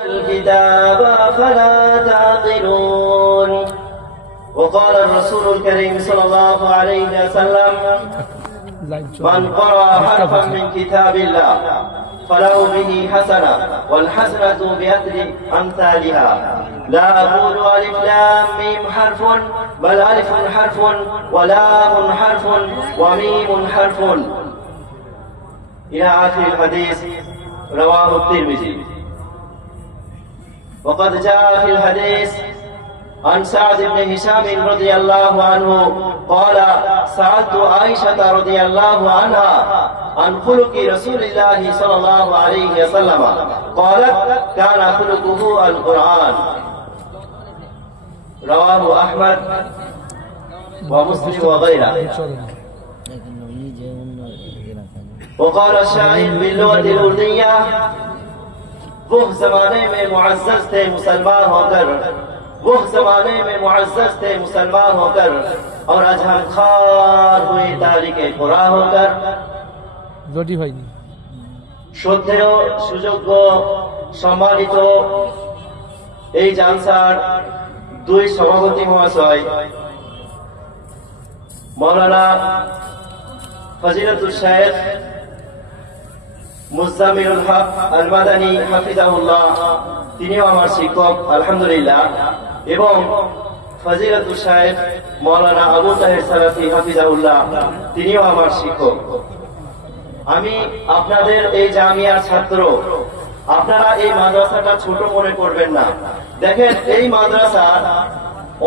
الكتاب فلا تعقلون. وقال الرسول الكريم صلى الله عليه وسلم: من قرأ حرفا من كتاب الله فله به حسنة والحسنة بأجر أمثالها. لا أقول ألف لام ميم حرف، بل ألف حرف ولام حرف وميم حرف. إلى آخر الحديث. رواه الترمذي. وقد جاء في الحديث عن سعد بن هشام رضي الله عنه قال: سألت عائشة رضي الله عنها عن خلق رسول الله صلى الله عليه وسلم قالت: كان خلقه القرآن. رواه أحمد ومسلم وغيره. وقال الشاعر باللغة الأردية: वो जमाने में मुअज़्ज़ज़ थे मुसलमान होकर, वो जमाने में मुअज़्ज़ज़ थे मुसलमान होकर, और आज हम खार हुए तारीखे कुरान होकर। শ্রদ্ধেয় সুযোগ্য সম্মানিত এই জালসার দুই সভাপতি মহাশয় মাওলানা ফজিলাতুল শেখ মুজাম্মিলুল হক আল মাদানী হাফিজাহুল্লাহ, তিনিও আমার শিক্ষক আলহামদুলিল্লাহ, এবং ফজিলাতুল শেখ মাওলানা আবু তাহের সালাফি হাফিজাহুল্লাহ, তিনিও আমার শিক্ষক। আমি আপনাদের এই জামিয়ার ছাত্র। আপনারা এই মাদ্রাসাটা ছোট মনে করবেন না। দেখেন, এই মাদ্রাসার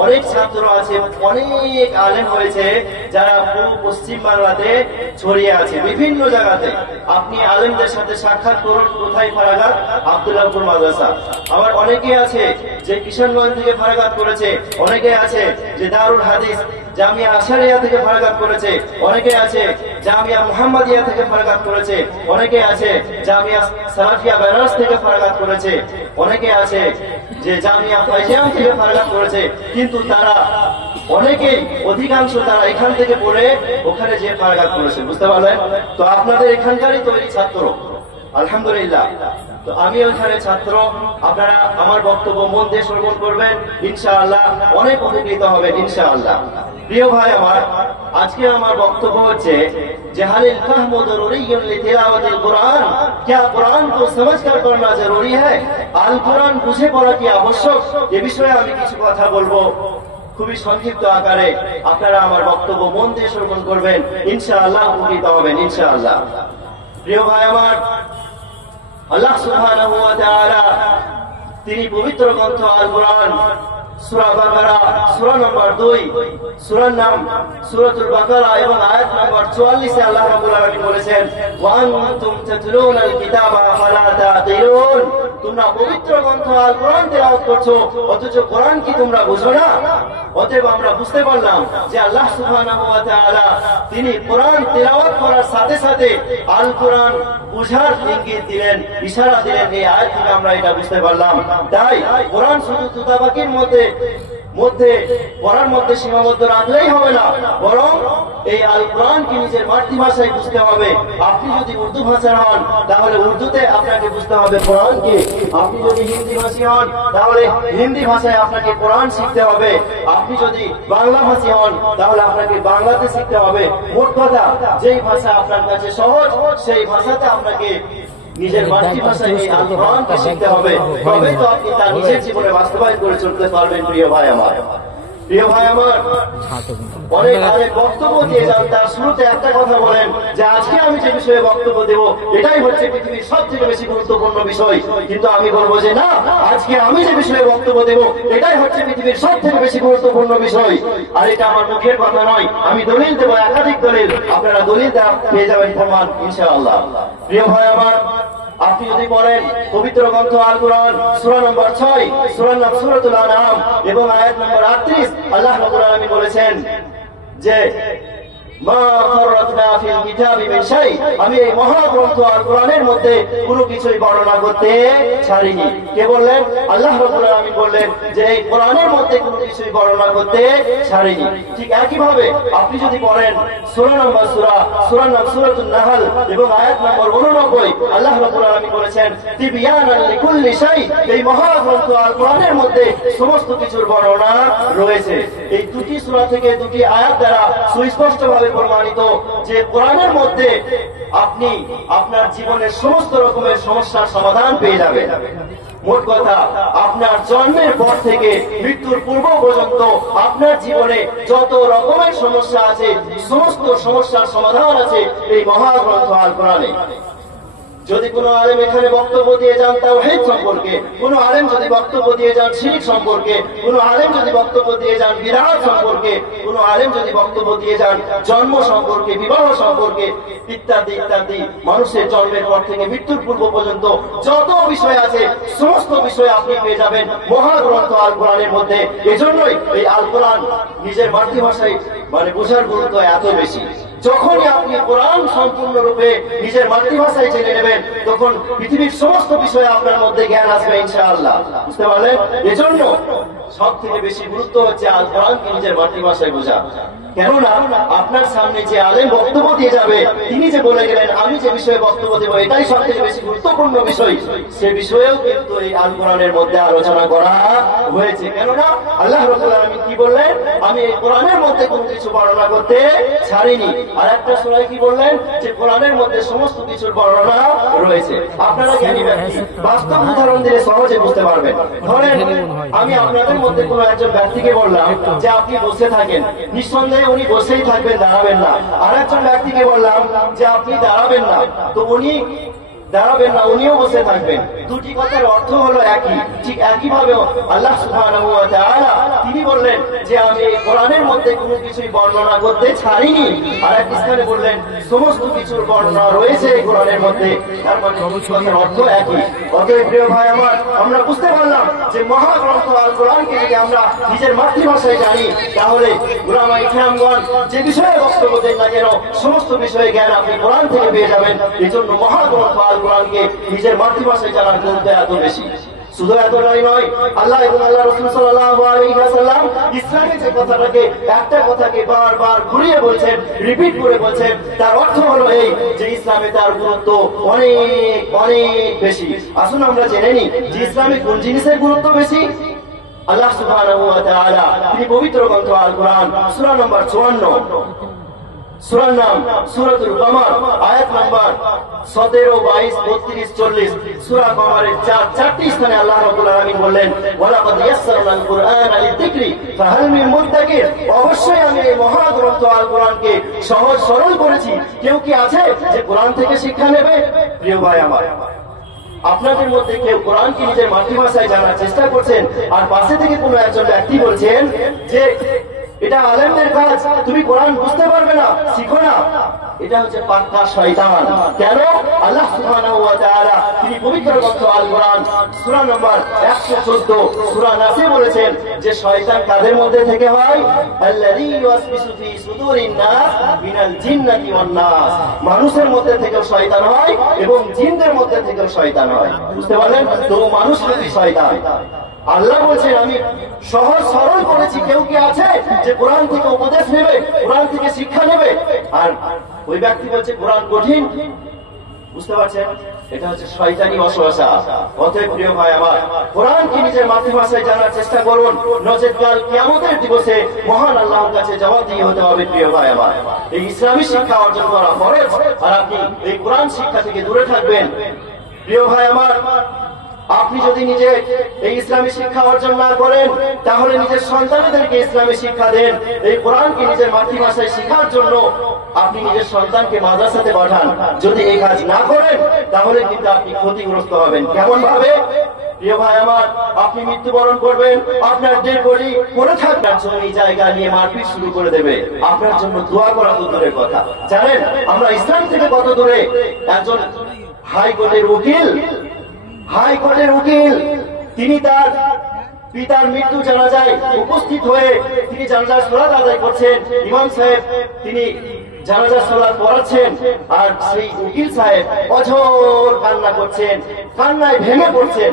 অনেক ছাত্র আছে, অনেক আলেম হয়েছে যারা পুরো পশ্চিম বাংলাতে ছড়িয়ে আছে বিভিন্ন জায়গাতে। আপনি আলেমদের সাথে সাক্ষাৎ করুন। কোথায় ফারাগাত? আব্দুল্লাহপুর মাদ্রাসা। আবার অনেকে আছে যে কিশোরগঞ্জ থেকে ফারাগাত করেছে, অনেকে আছে যে দারুল হাদিস জামিয়া আশারিয়া থেকে ফারাগাত করেছে, অনেকে আছে জামিয়া মুহাম্মাদিয়া থেকে ফারাগাত করেছে, অনেকে আছে জামিয়া সালাফিয়া বেনারস থেকে ফারাগাত করেছে, অনেকে আছে যে জামিয়া ফাইজিয়াম থেকে ফারাগাত করেছে। কিন্তু তারা অনেকেই, অধিকাংশ তারা এখান থেকে পড়ে ওখানে যে ফারাগাত করেছে। বুঝতে পারলেন? তো আপনাদের এখানকারই তৈরি ছাত্র আলহামদুলিল্লাহ। তো আমি ওইখানে ছাত্র। আপনারা আমার বক্তব্য মন দিয়ে শ্রবণ করবেন, ইনশাআল্লাহ অনেক উপকৃত হবেন ইনশাআল্লাহ। প্রিয় ভাই আমার, আজকে আমার বক্তব্য হচ্ছে যে হালিল ফাহমু জরুরিয়্যুন লিতিলাওয়াতিল কুরআন, क्या कुरान को समझकर पढ़ना जरूरी है? আল কুরআন বুঝে পড়া কি আবশ্যক? এ বিষয়ে আমি কিছু কথা বলবো খুবই সংক্ষিপ্ত আকারে। আপনারা আমার বক্তব্য মন দিয়ে শ্রবণ করবেন, ইনশাআল্লাহ উপকৃত হবেন ইনশাআল্লাহ। প্রিয় ভাই আমার, আল্লাহ সুবহানাহু ওয়া তাআলা তিনি পবিত্র গ্রন্থ আল কুরআন সূরা বাকারা সূরা নম্বর 2, সূরার নাম সূরাতুল বাকারা এবং আয়াত নম্বর 44 এ আল্লাহ রাব্বুল আলামিন বলেছেন: ওয়া আনতুম তাতলুনাল কিতাবা ফালা তা'কিলুন। তোমরা পবিত্র গ্রন্থ আল কুরআন তেলাওয়াত করছো, অথচ কোরআন কি তোমরা বুঝো না? অতএব আমরা বুঝতে পারলাম যে আল্লাহ সুবহানাহু ওয়া তাআলা তিনি কোরআন তেলাওয়াত করার সাথে সাথে আল কুরআন বুঝার ইঙ্গিত দিলেন, ইশারা দিলেন। এই আয়াত থেকে আমরা এটা বুঝতে পারলাম। তাই কোরআন শুধু তুতাবাকির মধ্যে পড়ার মধ্যে সীমাবদ্ধ রাখলেই হবে না, বরং এই আল কোরআনকে নিজের মাতৃভাষায় বুঝতে হবে। আপনি যদি উর্দু ভাষার হন তাহলে উর্দুতে আপনাকে বুঝতে হবে কোরআনকে, আপনি যদি হিন্দি ভাষী হন তাহলে হিন্দি ভাষায় আপনাকে কোরআন শিখতে হবে, আপনি যদি বাংলা ভাষী হন তাহলে আপনাকে বাংলাতে শিখতে হবে। মোট কথা, যেই ভাষা আপনার কাছে সহজ সেই ভাষাতে আপনাকে নিজের মাতৃভাষায় এই আল কোরআনকে শিখতে হবে। তবে তো আপনি তার নিজের জীবনে বাস্তবায়ন করে চলতে পারবেন। প্রিয় ভাই আমার, অনেক আগে বক্তব্য দিয়ে যান, তার শুরুতে একটা কথা বলেন যে আজকে আমি যে বিষয়ে বক্তব্য দেব এটাই হচ্ছে পৃথিবীর সব থেকে বেশি গুরুত্বপূর্ণ বিষয়। কিন্তু আমি বলবো যে না, আজকে আমি যে বিষয়ে বক্তব্য দেব এটাই হচ্ছে পৃথিবীর সব থেকে বেশি গুরুত্বপূর্ণ বিষয়। আর এটা আমার মুখের কথা নয়, আমি দলিল দেবো, একাধিক দলিল। আপনারা দলিল পেয়ে যাবেন প্রমাণ ইনশাআল্লাহ। প্রিয় ভাই আমার, আপনি যদি বলেন পবিত্র গ্রন্থ আল কুরআন সূরা নম্বর 6, সূরার নাম সূরাতুল আনআম এবং আয়াত নম্বর 38, আল্লাহ রাব্বুল আলামিন বলেছেন যে মা ফাররাতনা ফিল কিতাবি মিন শাই, আমি এই মহাগ্রন্থ আল কোরআনের মধ্যে কোনো কিছুই বর্ণনা করতে ছাড়িনি। কে বললেন? আল্লাহ রাব্বুল আলামিন বললেন যে এই কোরআনের মধ্যে কোনো কিছুই বর্ণনা করতে ছাড়িনি। ঠিক একই ভাবে আপনি যদি পড়েন সূরা নম্বর সূরার নাম সূরাতুন নাহল এবং আয়াত নম্বর 89, আল্লাহ রাব্বুল আলামিন বলেছেন তিবয়ানান লিকুল্লি শাই, এই মহাগ্রন্থ আল কোরআনের মধ্যে সমস্ত কিছুর বর্ণনা রয়েছে। এই দুটি সূরা থেকে দুটি আয়াত দ্বারা সুস্পষ্টভাবে প্রমাণিত যে কোরআনের মধ্যে আপনি আপনার জীবনের সমস্ত রকমের সমস্যার সমাধান পেয়ে যাবেন। মোট কথা, আপনার জন্মের পর থেকে মৃত্যুর পূর্ব পর্যন্ত আপনার জীবনে যত রকমের সমস্যা আছে সমস্ত সমস্যার সমাধান আছে এই মহাগ্রন্থ আল কোরআনে। যদি কোনো আলেম এখানে বক্তব্য দিয়ে যান তাওহীদ সম্পর্কে, কোনো আলেম যদি বক্তব্য দিয়ে যান শিরক সম্পর্কে, কোনো আলেম যদি বক্তব্য দিয়ে যান বিদআত সম্পর্কে, কোনো আলেম যদি বক্তব্য দিয়ে যান জন্ম সম্পর্কে, বিবাহ সম্পর্কে, ইত্যাদি ইত্যাদি, মানুষের জন্মের পর থেকে মৃত্যুর পূর্ব পর্যন্ত যত বিষয় আছে সমস্ত বিষয় আপনি পেয়ে যাবেন মহাগ্রন্থ আল কোরআনের মধ্যে। এজন্যই এই আল কোরআন নিজের মাতৃভাষায় বোঝার গুরুত্ব এত বেশি। যখনই আপনি কোরআন সম্পূর্ণরূপে নিজের মাতৃভাষায় জেনে নেবেন তখন পৃথিবীর সমস্ত বিষয়ে আপনার মধ্যে জ্ঞান আসবে ইনশাআল্লাহ। বুঝতে পারলেন? এজন্য সব থেকে বেশি গুরুত্ব হচ্ছে আল কোরআনকে নিজের মাতৃভাষায় বোঝা। কেননা আপনার সামনে যে আলেম বক্তব্য দিয়ে যাবে তিনি যে বলে গেলেন আমি যে বিষয়ে বক্তব্য দেবো এটাই সব থেকে বেশি গুরুত্বপূর্ণ বিষয়, সে বিষয়েও কিন্তু এই আল কোরআনের মধ্যে আলোচনা করা হয়েছে। কেননা আল্লাহ রাব্বুল আলামিন কি বললেন? আমি এই কোরআনের মধ্যে কোনো কিছু বর্ণনা করতে ছাড়িনি। আর একটা সূরায় কি বললেন? যে কোরআনের মধ্যে সমস্ত কিছুর বর্ণনা রয়েছে। আপনারা জ্ঞানী ব্যক্তি, বাস্তব উদাহরণ দিলে সহজে বুঝতে পারবেন। ধরেন আমি আপনাদের মধ্যে কোনো একজন ব্যক্তিকে বললাম যে আপনি বসে থাকেন, নিঃসন্দেহে উনি বসেই থাকবেন, দাঁড়াবেন না। আর একজন ব্যক্তিকে বললাম যে আপনি দাঁড়াবেন না, তো উনি দাঁড়াবেন না, উনিও বসে থাকবেন। দুটি কথার অর্থ হলো একই। ঠিক একইভাবে আল্লাহ সুবহানাহু ওয়া তাআলা তিনি বললেন যে আমি এই কোরআনের মধ্যে কোনো কিছুই বর্ণনা করতে ছাড়িনি। আর এক স্থানে বললেন সমস্ত কিছুর বর্ণনা রয়েছে এই কোরআনের মধ্যে। তার মানে কথার অর্থ একই। অতএব প্রিয় ভাই আমার, আমরা বুঝতে পারলাম যে মহাগ্রন্থ আল কোরআনকে যদি আমরা নিজের মাতৃভাষায় জানি তাহলে উলামা ইকরামগণ যে বিষয়ে বক্তব্য দেন না কেন সমস্ত বিষয়ে জ্ঞান আপনি কোরআন থেকে পেয়ে যাবেন। এই জন্য মহাগ্রন্থ আল কোরআনকে নিজের মাতৃভাষায় জানার গুরুত্ব এত বেশি। শুধু এতটাই নয়, আল্লাহ এবং আল্লাহ রাসূল সাল্লাল্লাহু আলাইহি ওয়াসাল্লাম ইসলামের যে কথাটাকে একটা কথাকে বারবার ঘুরিয়ে বলছেন, রিপিট করে বলছেন, তার অর্থ হলো এই যে ইসলামে তার গুরুত্ব অনেক অনেক বেশি। আসুন আমরা জেনে নিই যে ইসলামে কোন জিনিসের গুরুত্ব বেশি। আল্লাহ সুবহানাহু ওয়া তাআলা তিনি পবিত্র গ্রন্থ আল কোরআন সূরা নম্বর 54, সূরার নাম সূরাতুল কমর, আয়াত নাম্বার 17, 22, 32, 40, সূরা কমরের চারটি স্থানে আল্লাহ রাব্বুল আলামিন বললেন ওয়ালাকাদ ইয়াসসারনাল কুরআনা লিযিকরি ফাহাল মিন মুদ্দাকির, অবশ্যই আমি এই মহাগ্রন্থ আল কোরআনকে সহজ সরল করেছি, কেউ কি আছে যে কোরআন থেকে শিক্ষা নেবে? প্রিয় ভাই আমার, আপনাদের মধ্যে কেউ কোরআনকে নিজের মাতৃভাষায় জানার চেষ্টা করছেন আর পাশে থেকে কোনো একজন ব্যক্তি বলছেন যে এটা আলেমদের কাজ, তুমি কোরআন বুঝতে পারবে না, শিখো না, এটা হচ্ছে পাক্কা শয়তান। কেন? আল্লাহ সুবহানাহু ওয়া তাআলা তিনি পবিত্র গ্রন্থ আল কোরআন সূরা নম্বর 114 সূরা নাসে বলেছেন যে শয়তান কাদের মধ্যে থেকে হয়? আল্লাযী ইউসবিসু ফি সুদুরিন নাস মিনাল জিন্নাতি ওয়ান নাস, মানুষের মধ্যে থেকেও শয়তান হয় এবং জিনদের মধ্যে থেকেও শয়তান হয়। বুঝতে পারলেন? তো মানুষ নাকি শয়তান? আল্লাহ বলছেন আমি সহজ সরল করেছি, কেউ কি আছে যে কোরআন থেকে উপদেশ নেবে, কোরআন থেকে শিক্ষা নেবে? আর ওই ব্যক্তি বলছে কোরআন কঠিন। বুঝতে পারছেন? এটা হচ্ছে শয়তানি ওয়াসওয়াসা। অতএব প্রিয় ভাই আমার, কোরআনকে নিজের মাতৃভাষায় জানার চেষ্টা করুন, নচেৎ কাল কিয়ামতের দিবসে মহান আল্লাহর কাছে জবাবদিহি হতে হবে। প্রিয় ভাই আমার, এই ইসলামী শিক্ষা অর্জন করা ফরজ, আর আপনি এই কোরআন শিক্ষা থেকে দূরে থাকবেন। প্রিয় ভাই আমার, আপনি যদি নিজে এই ইসলামী শিক্ষা অর্জন না করেন তাহলে নিজের সন্তানদেরকে ইসলামী শিক্ষা দেন। এই কোরআনকে নিজের মাতৃভাষায় শেখার জন্য আপনি নিজের সন্তানকে মাদ্রাসাতে পাঠান। যদি এই কাজ না করেন তাহলে কিন্তু আপনি ক্ষতিগ্রস্ত হবেন। কেমন ভাবে? প্রিয় ভাই আমার, আপনি মৃত্যুবরণ করবেন, আপনার ডেড বডি পড়ে থাকবে, জমি জায়গা নিয়ে মারপিট শুরু করে দেবে। আপনার জন্য দোয়া করা তো দূরের কথা। জানেন আমরা ইসলাম থেকে কত দূরে? একজন হাইকোর্টের উকিল তিনি তার পিতার মৃত্যু জানাজায় উপস্থিত হয়ে তিনি জানাজার সালাত আদায় করছেন। ইমাম সাহেব তিনি জানাজার সালাত পড়াচ্ছেন, আর সেই উকিল সাহেব অঝোর কান্না করছেন, কান্নায় ভেঙে পড়ছেন।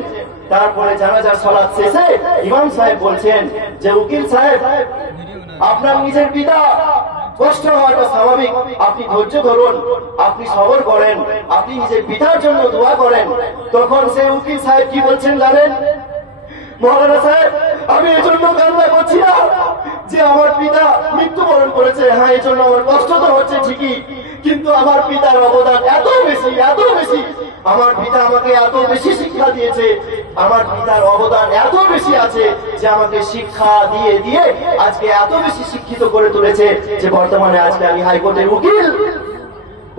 তারপরে জানাজার সালাত শেষে ইমাম সাহেব বলছেন যে উকিল সাহেব, আপনার নিজের পিতা কষ্ট হওয়াটা স্বাভাবিক, আপনি ধৈর্য ধরুন, আপনি সবর করেন, আপনি নিজের পিতার জন্য দোয়া করেন। তখন সেই উকিল সাহেব কি বলছেন জানেন? মৌলানা সাহেব, আমি এই জন্য কান্না করছি না যে আমার পিতা মৃত্যুবরণ করেছে, হ্যাঁ এই জন্য আমার কষ্ট তো হচ্ছে ঠিকই, কিন্তু আমার পিতার অবদান এত বেশি, এত বেশি, আমার পিতা আমাকে এত বেশি শিক্ষা দিয়েছে, আমার পিতার অবদান এত বেশি আছে যে আমাকে শিক্ষা দিয়ে দিয়ে আজকে এত বেশি শিক্ষিত করে তুলেছে যে বর্তমানে আজকে আমি হাইকোর্টের উকিল,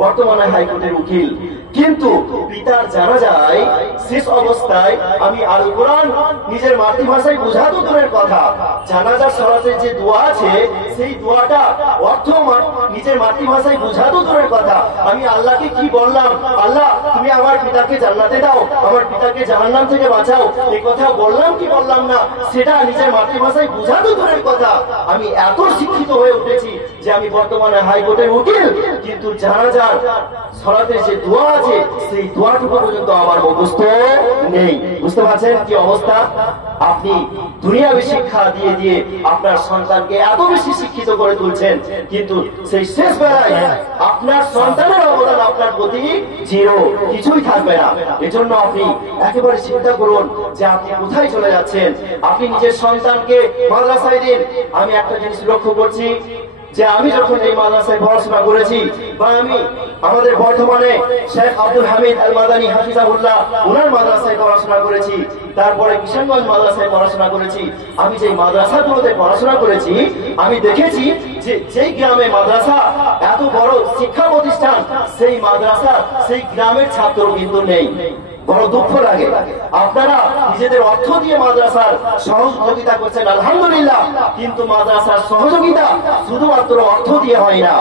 বর্তমানে হাইকোর্টের উকিল। কিন্তু পিতার জানাজায় শেষ অবস্থায় আমি আল কোরআন নিজের মাতৃভাষায় বোঝা তো দূরের কথা, জানাজার সালাতের যে দোয়া আছে সেই দোয়াটা অর্থ নিজের মাতৃভাষায় বোঝা তো দূরের কথা, আমি আল্লাহকে কি বললাম, আল্লাহ তুমি আমার পিতাকে জান্নাতে দাও, আমার পিতাকে জাহান্নাম থেকে বাঁচাও, এই কথা বললাম কি বললাম না সেটা নিজের মাতৃভাষায় বোঝা তো দূরের কথা। আমি এত শিক্ষিত হয়ে উঠেছি যে আমি বর্তমানে হাইকোর্টের উকিল, কিন্তু জানাজার সালাতের যে দোয়া আছে সেই দোয়াটুকু পর্যন্ত আমার মুখস্থ নেই। বুঝতে পারছেন কি অবস্থা? আপনি দুনিয়াবী শিক্ষা দিয়ে দিয়ে আপনার সন্তানকে এত বেশি শিক্ষিত করে তুলছেন, কিন্তু সেই শেষ বেলায় আপনার সন্তানের অবদান আপনার প্রতি জিরো, কিছুই থাকবে না। এজন্য আপনি একেবারে চিন্তা করুন যে আপনি কোথায় চলে যাচ্ছেন। আপনি নিজের সন্তানকে মাদ্রাসায় দিন। আমি একটা জিনিস লক্ষ্য করছি যে আমি যখন এই মাদ্রাসায় পড়াশোনা করেছি, বা আমি আমাদের বর্তমানে শেখ আব্দুল হামিদ আল মাদানী হাফিজাহুল্লাহ ওনার মাদ্রাসায় পড়াশোনা করেছি, তারপরে কিশনগঞ্জ মাদ্রাসায় পড়াশোনা করেছি। আমি যে মাদ্রাসাগুলোতে পড়াশোনা করেছি আমি দেখেছি যে যেই গ্রামে মাদ্রাসা এত বড় শিক্ষা প্রতিষ্ঠান, সেই মাদ্রাসা সেই গ্রামের ছাত্র কিন্তু নেই। বড় দুঃখ লাগে। আপনারা নিজেদের অর্থ দিয়ে মাদ্রাসার সহযোগিতা করছেন, আলহামদুলিল্লাহ, কিন্তু মাদ্রাসার সহযোগিতা শুধুমাত্র অর্থ দিয়ে হয় না,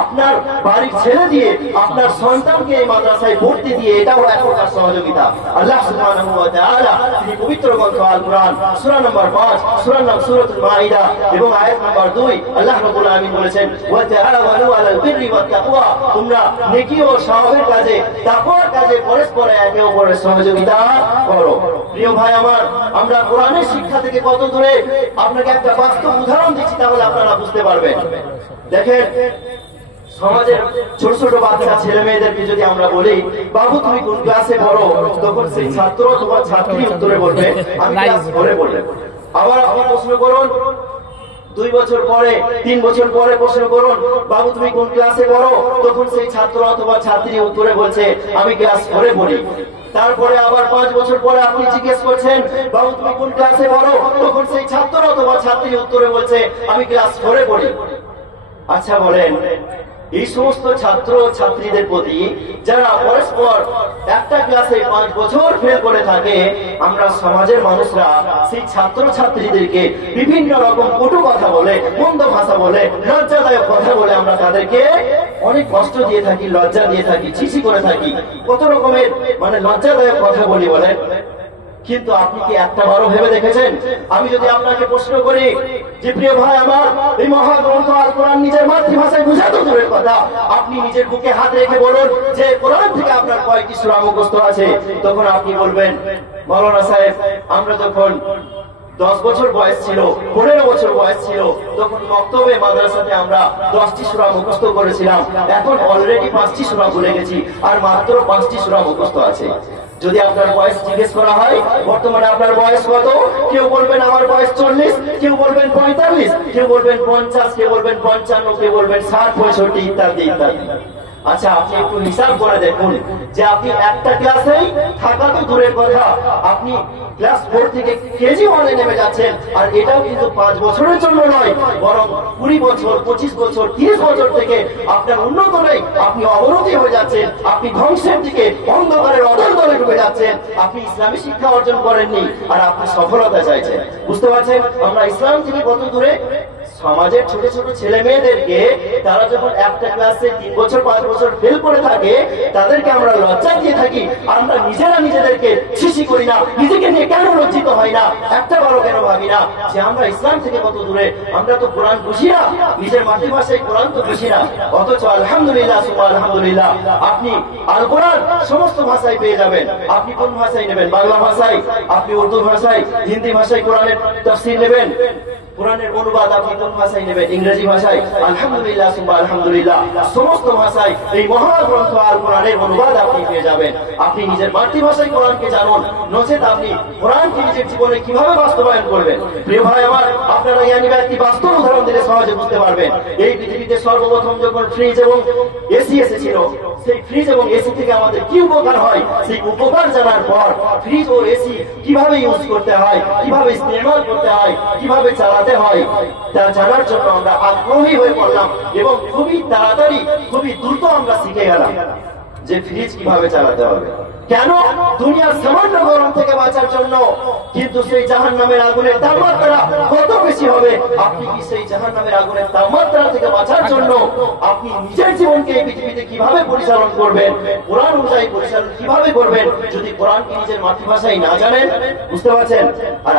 আপনার বাড়ির ছেলে দিয়ে, আপনার সন্তানকে এই মাদ্রাসায় ভর্তি দিয়ে, এটাও এক প্রকার সহযোগিতা। আল্লাহ সুবহানাহু ওয়া তাআলা তিনি পবিত্র গ্রন্থ আল কোরআন সূরা নম্বর 5 সূরাতুল মাইদা এবং আয়াত নম্বর 2 আল্লাহ রাব্বুল আলামিন বলেছেন, ওয়া তাআওয়ানু আলাল বিররি ওয়াত তাকওয়া, তোমরা নেকি ও সওয়াবের কাজে, তাকওয়ার কাজে পরস্পর একে অপরের সহযোগিতা করো। প্রিয় ভাই আমার, আমরা কোরআনের শিক্ষা থেকে কত দূরে, আপনাকে একটা বাস্তব উদাহরণ দিচ্ছি, তাহলে আপনারা বুঝতে পারবেন। দেখেন, সমাজের ছোট ছোট বাচ্চা ছেলে মেয়েদেরকে যদি আমরা বলি, বাবু তুমি কোন ক্লাসে পড়ো, তখন সেই ছাত্র অথবা ছাত্রী উত্তরে বলবে আমি ক্লাস 4-এ পড়ি। আবার আপনি প্রশ্ন করুন 2 বছর পরে, 3 বছর পরে প্রশ্ন করুন, বাবু তুমি কোন ক্লাসে পড়ো, তখন সেই ছাত্র অথবা ছাত্রী উত্তরে বলছে আমি ক্লাস 4-এ পড়ি। তারপরে আবার 5 বছর পরে আপনি জিজ্ঞেস করছেন, বাবু তুমি কোন ক্লাসে পড়ো, তখন সেই ছাত্র অথবা ছাত্রী উত্তরে বলছে আমি ক্লাস 4-এ পড়ি। আচ্ছা বলেন, এই সমস্ত ছাত্র ছাত্রীদের প্রতি যারা পরস্পর একটা ক্লাসে 5 বছর ফেল করে থাকে, আমরা সমাজের মানুষরা সেই ছাত্র ছাত্রীদেরকে বিভিন্ন রকম কটু কথা বলে, মন্দ ভাষা বলে, লজ্জাদায়ক কথা বলে আমরা তাদেরকে অনেক কষ্ট দিয়ে থাকি, লজ্জা দিয়ে থাকি, ছিছি করে থাকি, কত রকমের লজ্জাদায়ক কথা বলি বলেন। কিন্তু আপনি কি একটা বারও ভেবে দেখেছেন? আমি যদি আপনাকে প্রশ্ন করি যে প্রিয় ভাই আমার, এই মহাগ্রন্থ আল কোরআন নিজের মাতৃভাষায় বোঝা তো দূরের কথা, আপনি নিজের বুকে হাত রেখে বলুন যে কোরআন থেকে আপনার কয়টি সূরা মুখস্থ আছে, তখন আপনি বলবেন, মাওলানা সাহেব আমরা যখন 10 বছর বয়স ছিল, 15 বছর বয়স ছিল, তখন মক্তবে মাদ্রাসাতে আমরা 10টি সূরা মুখস্থ করেছিলাম, এখন অলরেডি 5টি সূরা ভুলে গেছি, আর মাত্র 5টি সূরা মুখস্থ আছে। যদি আপনার বয়স জিজ্ঞেস করা হয় বর্তমানে আপনার বয়স কত, কেউ বলবেন আমার বয়স 40, কেউ বলবেন 45, কেউ বলবেন 50, কেউ বলবেন 55, কেউ বলবেন 60, 65 ইত্যাদি ইত্যাদি। আচ্ছা আপনি একটু হিসাব করে দেখুন যে আপনি একটা ক্লাসেই থাকা তো দূরের কথা, আপনি ক্লাস 4 থেকে কেজি 1-এ নেমে যাচ্ছেন, আর এটাও কিন্তু 5 বছরের জন্য নয়, বরং 20 বছর, 25 বছর, 30 বছর থেকে আপনার উন্নত নেই, আপনি অবনতি হয়ে যাচ্ছেন, আপনি ধ্বংসের দিকে, অন্ধকারের অধঃতলে ডুবে যাচ্ছেন, আপনি ইসলামী শিক্ষা অর্জন করেননি, আর আপনি সফলতা চাইছেন। বুঝতে পারছেন আমরা ইসলাম থেকে কত দূরে? সমাজের ছোট ছোট ছেলে মেয়েদেরকে তারা যখন একটা ক্লাসে 3 বছর 5 বছর ফেল করে থাকে, তাদেরকে আমরা লজ্জা দিয়ে থাকি, আমরা নিজেরা নিজেদেরকে ছিছি করি না, নিজেকে নিয়ে কেন লজ্জিত হয় না, একটা বারো কেন ভাবি না যে আমরা ইসলাম থেকে কত দূরে? আমরা তো কোরআন বুঝি না, নিজের মাতৃভাষায় কোরআন তো বুঝি না, অথচ আলহামদুলিল্লাহ সুবহানাল্লাহ আপনি আল কোরআন সমস্ত ভাষায় পেয়ে যাবেন। আপনি কোন ভাষায় নেবেন? বাংলা ভাষায়, আপনি উর্দু ভাষায়, হিন্দি ভাষায় কোরআনের তাফসীর নেবেন, কোরআনের অনুবাদ আপনি কোন ভাষায় নেবেন? ইংরেজি ভাষায়। আলহামদুলিল্লাহ সুবহানাল্লাহ সমস্ত ভাষায় এই মহাগ্রন্থ আল কোরআনের অনুবাদ আপনি পেয়ে যাবেন। আপনি নিজের মাতৃভাষায় কোরআনকে জানুন, নচেত আপনি কোরআনকে নিজের জীবনে কিভাবে বাস্তবায়ন করবেন? প্রিয় ভাই আমার, আপনারা জ্ঞানী ব্যক্তি বাস্তব উদাহরণ দিলে সহজে বুঝতে পারবেন। এই পৃথিবীতে সর্বপ্রথম যখন ফ্রিজ এবং এসি এসেছিল, সেই ফ্রিজ এবং এসি থেকে আমাদের কি উপকার হয়, সেই উপকার জানার পর ফ্রিজ ও এসি কিভাবে ইউজ করতে হয়, কিভাবে ইস্তেমাল করতে হয়, কিভাবে চালাতে হয়, তা জানার জন্য আমরা আগ্রহী হয়ে পড়লাম এবং খুবই তাড়াতাড়ি, খুবই দ্রুত আমরা শিখে গেলাম যে ফ্রিজ কিভাবে চালাতে হবে। কেন? দুনিয়ার সামান্য গরম থেকে বাঁচার জন্য। কিন্তু সেই জাহান্নামের আগুনের তাপমাত্রা কত বেশি হবে? আপনি কি সেই জাহান্নামের আগুনের তাপমাত্রা থেকে বাঁচার জন্য আপনি নিজের জীবনকে এই পৃথিবীতে কিভাবে পরিচালনা করবেন, কোরআন অনুযায়ী পরিচালনা কিভাবে করবেন, যদি কোরআনকে নিজের মাতৃভাষায় না জানেন? বুঝতে পারছেন? আর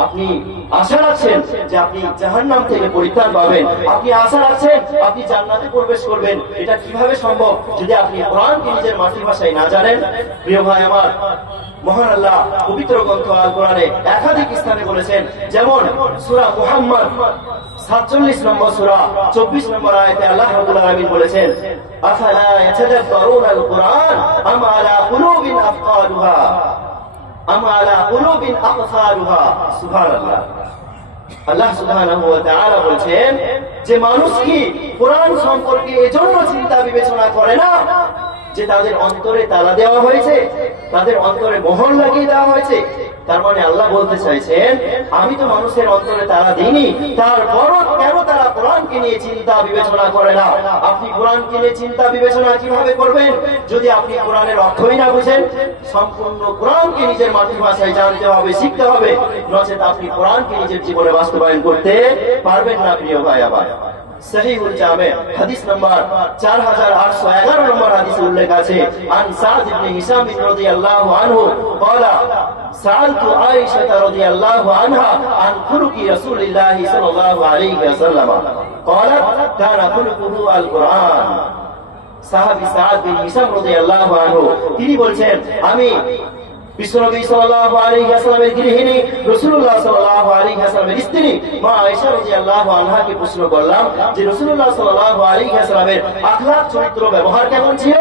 আপনি আশা রাখছেন যে আপনি জাহান্নাম থেকে পরিত্রাণ পাবেন, আপনি আশা রাখছেন আপনি জান্নাতে প্রবেশ করবেন। এটা কিভাবে সম্ভব যদি আপনি কোরআনকে নিজের মাতৃভাষায় না জানেন? প্রিয় ভাই আমার, মহান আল্লাহ পবিত্র গ্রন্থ আল কোরআনে একাধিক স্থানে বলেছেন, যেমন সূরা মুহাম্মদ 47 নম্বর সূরা 24 নম্বর আয়াতে আল্লাহ রাব্বুল আলামিন বলেছেন, আফালা ইয়াতাদাব্বারুনাল কুরআন আম আলা কুলুবিন আফকালুহা আম আলা কুলুবিন আকফালুহা। সুবহানাল্লাহ। আল্লাহ সুবহানাহু ওয়া তাআলা বলেন যে মানুষ কি কোরআন সম্পর্কে এজন্য চিন্তা বিবেচনা করে না যে তাদের অন্তরে তালা দেওয়া হয়েছে, তাদের অন্তরে মোহর লাগিয়ে দেওয়া হয়েছে? তার মানে আল্লাহ বলতে চাইছেন, আমি তো মানুষের অন্তরে তালা দিইনি, তারপরও কেন তারা কোরআনকে নিয়ে চিন্তা বিবেচনা করে না? আপনি কোরআনকে নিয়ে চিন্তা বিবেচনা কিভাবে করবেন যদি আপনি কোরআনের অর্থই না বুঝেন? সম্পূর্ণ কোরআনকে নিজের মাতৃভাষায় জানতে হবে, শিখতে হবে, নচেত আপনি কোরআনকে নিজের জীবনে বাস্তবায়ন করতে পারবেন না। প্রিয় ভাই আমার, সহিহুল জামে হাদিস নাম্বার 4811 নম্বর হাদিসে উল্লেখ আছে, আন সাদ ইবনে হিশাম রাদিয়াল্লাহু আনহু قال سألت عائشة رضي الله عنها عن خلق رسول الله صلى الله عليه وسلم قالت كان خلقه القرآن। সাহাবী সাদ বিন হিশাম রাদিয়াল্লাহু আনহু তিনি বলছেন, আমি বিশ্বনবী সাল্লাল্লাহু আলাইহি ওয়াসাল্লামের গৃহিণী রাসূলুল্লাহ সাল্লাল্লাহু আলাইহি ওয়াসাল্লামের স্ত্রী মা আয়েশা রাদিয়াল্লাহু আনহাকে প্রশ্ন করলাম যে রাসূলুল্লাহ সাল্লাল্লাহু আলাইহি ওয়াসাল্লামের আখলাক, চরিত্র, ব্যবহার কেমন ছিল?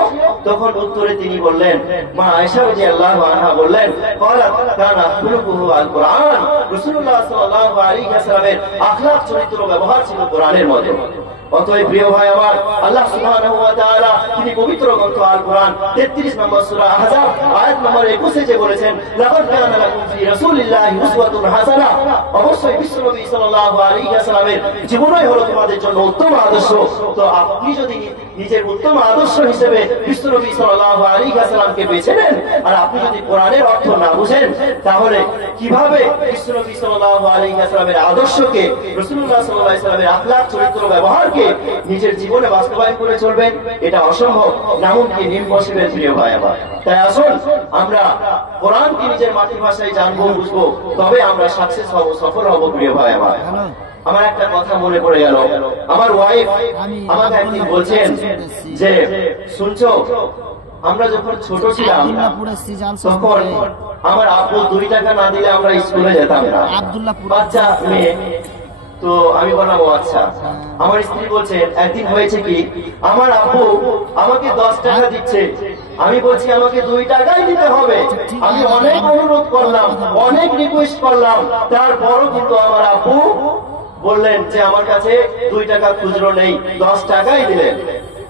তখন উত্তরে তিনি বললেন, মা আয়েশা রাদিয়াল্লাহু আনহা বললেন, ক্বালাত কানা খুলুকুহু আল কুরআন। রাসূলুল্লাহ সাল্লাল্লাহু আলাইহি ওয়াসাল্লামের আখলাক, চরিত্র, ব্যবহার ছিল কোরআনের মতো। অতএব প্রিয় ভাই আমার, আল্লাহ সুবহানাহু ওয়া তাআলা তিনি পবিত্র গ্রন্থ আল কোরআন 33 নম্বর সূরা আহজাব আয়াত নম্বর 21 যে বলেছেন, লাকাদ কানা লাকুম ফি রাসূলিল্লাহি উসওয়াতুন হাসানাহ। অবশ্যই বিশ্বনবী সাল্লাল্লাহু আলাইহি ওয়াসাল্লামের জীবনই হলো তোমাদের জন্য উত্তম আদর্শ। তো আপনি যদি নিজের উত্তম আদর্শ হিসেবে বিশ্বনবী সাল্লাল্লাহু আলাইহি ওয়াসাল্লামকে বেছে নেন আর আপনি যদি কোরআনের অর্থ না বুঝেন, তাহলে কিভাবে বিশ্বনবী সাল্লাল্লাহু আলাইহি ওয়াসাল্লামের আদর্শকে, রাসূলুল্লাহ সাল্লাল্লাহু আলাইহি ওয়াসাল্লামের আখলাক, চরিত্র, ব্যবহার নিজের জীবনে বাস্তবায়ন করে চলবেন? এটা অসম্ভব, নামুমকিন, ইম্পসিবল। প্রিয় ভাই আমার, তাই আসুন আমরা কোরআনকে নিজের মাতৃভাষায় জানবো, বুঝবো, তবে আমরা সাকসেস হব, সফল হব। প্রিয় ভাই আমার, আমার একটা কথা মনে পড়ে গেল। আমার ওয়াইফ আমাকে একদিন বলছেন যে, শুনছো, আমরা যখন ছোট ছিলাম তখন আমার আব্বু 2 টাকা না দিলে আমরা স্কুলে যেতাম না, বাচ্চা মেয়ে। তো আমি বললাম, ও আচ্ছা। আমার স্ত্রী বলছে, একদিন হয়েছে কি, আমার আব্বু আমাকে 10 টাকা দিচ্ছে, আমি বলছি আমাকে 2 টাকাই দিতে হবে। আমি অনেক অনুরোধ করলাম, অনেক রিকোয়েস্ট করলাম, তারপরও কিন্তু আমার আব্বু বললেন যে আমার কাছে 2 টাকা খুচরো নেই, 10 টাকাই দিলেন।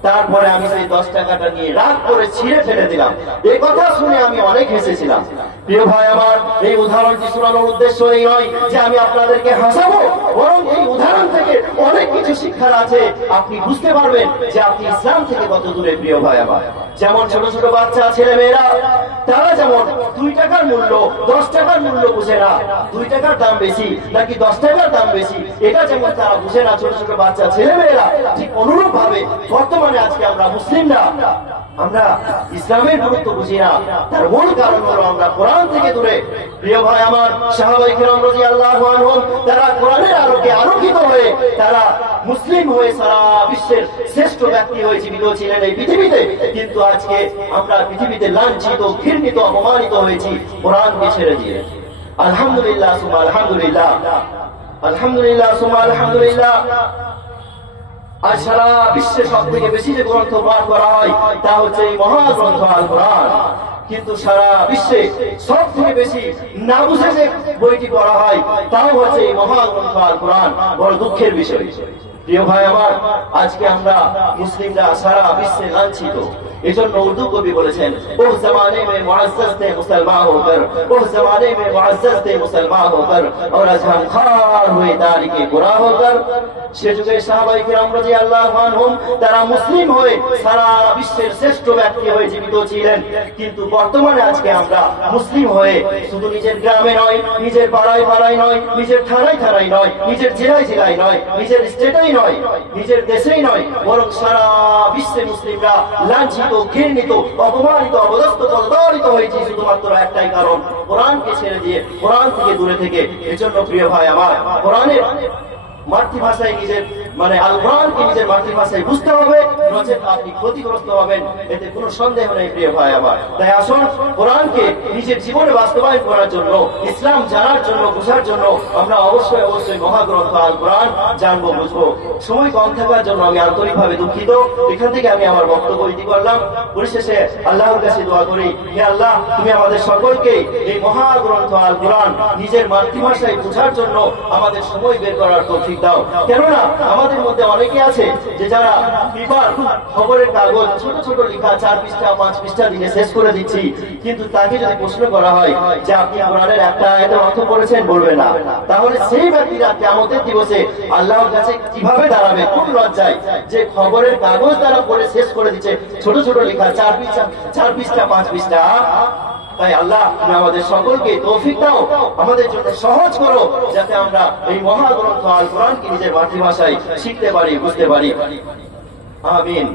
তারপরে আমি সেই 10 টাকাটা নিয়ে রাগ করে ছিঁড়ে ফেলে দিলাম। এই কথা শুনে আমি অনেক হেসেছিলাম। প্রিয় ভাই আমার, এই উদাহরণটি শোনানোর উদ্দেশ্য এই নয় যে আমি আপনাদেরকে হাসাবো, বরং এই উদাহরণ থেকে অনেক কিছু শিক্ষার আছে। আপনি বুঝতে পারবেন যে আপনি ইসলাম থেকে কত দূরে। প্রিয় ভাই আমার, যেমন ছোট ছোট বাচ্চা, ছেলে মেয়েরা, তারা যেমন 2 টাকার মূল্য, 10 টাকার মূল্য বুঝে না, 2 টাকার দাম বেশি নাকি 10 টাকার দাম বেশি, এটা যেমন তারা বুঝে না, ছোট ছোট বাচ্চা, ছেলে মেয়েরা, ঠিক অনুরূপ ভাবে বর্তমানে আজকে আমরা মুসলিমরা আমরা ইসলামের গুরুত্ব বুঝি না। তার মূল কারণ হলো আমরা কোরআন থেকে দূরে। প্রিয় ভাই আমার, সাহাবায়ে কেরাম রাদিয়াল্লাহু আনহুম তারা কোরআনের আলোকে আলোকিত হয়ে তারা মুসলিম হয়ে সারা বিশ্বের শ্রেষ্ঠ ব্যক্তি হয়ে জীবিত ছিলেন এই পৃথিবীতে। কিন্তু আজকে আমরা পৃথিবীতে লাঞ্ছিত, ঘৃণিত, অপমানিত হয়েছি কোরআনকে ছেড়ে দিয়ে। আলহামদুলিল্লাহ সুবহান আলহামদুলিল্লাহ, আলহামদুলিল্লাহ সুবহান আলহামদুলিল্লাহ। আজ সারা বিশ্বে সব থেকে বেশি যে গ্রন্থ পাঠ করা হয় তা হচ্ছে এই মহাগ্রন্থ আল কোরআন। কিন্তু সারা বিশ্বে সব থেকে বেশি না বুঝে যে বইটি পড়া হয় তাও হচ্ছে এই মহাগ্রন্থ আল কোরআন। বড় দুঃখের বিষয়। প্রিয় ভাই আমার, আজকে আমরা মুসলিমরা সারা বিশ্বে লাঞ্ছিত। এজন্য উর্দু কবি বলেছেন, ওহ জমানে মে মুআজ্জাজ थे मुसलमान होकर, ओह जमाने में मुआज्जज थे मुसलमान होकर, और आज हम खार हुए तारिके बुरा होकर। সে যুগে সাহাবায়ে কিরাম রাদিয়াল্লাহু আনহুম তারা মুসলিম হয়ে সারা বিশ্বের শ্রেষ্ঠ ব্যক্তি হয়ে জীবিত ছিলেন। কিন্তু বর্তমানে আজকে আমরা মুসলিম হয়ে শুধু নিজের গ্রামে নয়, নিজের পাড়ায় পাড়ায় নয়, নিজের থানায় থানায় নয়, নিজের জেলায় জেলায় নয়, নিজের স্টেটেই নয়, নিজের দেশেই নয়, বরং সারা বিশ্বে মুসলিমরা লাঞ্ছিত, ঘৃণিত, অপমানিত, অবদস্থ, প্রতারিত হয়েছে শুধুমাত্র একটাই কারণ, কোরআনকে ছেড়ে দিয়ে, কোরআন থেকে দূরে থেকে। এজন্য প্রিয় ভাই আমার, কোরআনের মাতৃভাষায় নিজের আল কোরআনকে নিজের মাতৃভাষায় বুঝতে হবে, নচেত আপনি ক্ষতিগ্রস্ত হবেন, এতে কোনো সন্দেহ নেই প্রিয় ভাই আমার। তাই আসুন কোরআনকে নিজের জীবনে বাস্তবায়ন করার জন্য, ইসলাম জানার জন্য, বোঝার জন্য আমরা অবশ্যই অবশ্যই মহাগ্রন্থ আল কোরআন জানবো, বুঝবো। সময় কম থাকার জন্য আমি আন্তরিকভাবে দুঃখিত। এখান থেকে আমি আমার বক্তব্য ইতি করলাম। পরিশেষে আল্লাহর কাছে দোয়া করি, হে আল্লাহ, তুমি আমাদের সকলকে এই মহাগ্রন্থ আল কোরআন নিজের মাতৃভাষায় বোঝার জন্য আমাদের সময় বের করার তৌফিক দাও। কেননা আমাদের মধ্যে অনেকে আছে যে যারা পেপার, খবরের কাগজ ছোট ছোট লেখা 4 পৃষ্ঠা 5 পৃষ্ঠা দিনে শেষ করে দিচ্ছি, কিন্তু তাকে যদি প্রশ্ন করা হয় যে আপনি কোরআনের একটা আয়াতের অর্থ পড়েছেন, বলবে না, তাহলে সেই ব্যক্তিরা কিয়ামতের দিবসে আল্লাহর কাছে কিভাবে দাঁড়াবে, কোন লজ্জায়, যে খবরের কাগজ তারা পড়ে শেষ করে দিচ্ছে ছোট ছোট লেখা 4 পৃষ্ঠা 5 পৃষ্ঠা। তাই আল্লাহ তুমি আমাদের সকলকে তৌফিক দাও, আমাদের জন্য সহজ করো, যাতে আমরা এই মহাগ্রন্থ আল কোরআনকে নিজের মাতৃভাষায় শিখতে পারি, বুঝতে পারি। আমিন।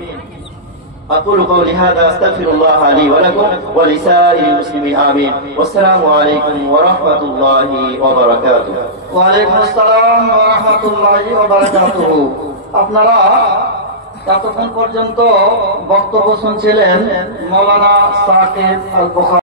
أقول قولي هذا أستغفر الله لي ولكم ولسائر المسلمين آمين والسلام عليكم ورحمة الله وبركاته। ওয়ালাইকুম আসসালাম ওয়া রাহমাতুল্লাহি ওয়া বারাকাতুহু। আপনারা এতক্ষণ পর্যন্ত বক্তব্য শুনছিলেন মাওলানা সাকিব আল বুখারী।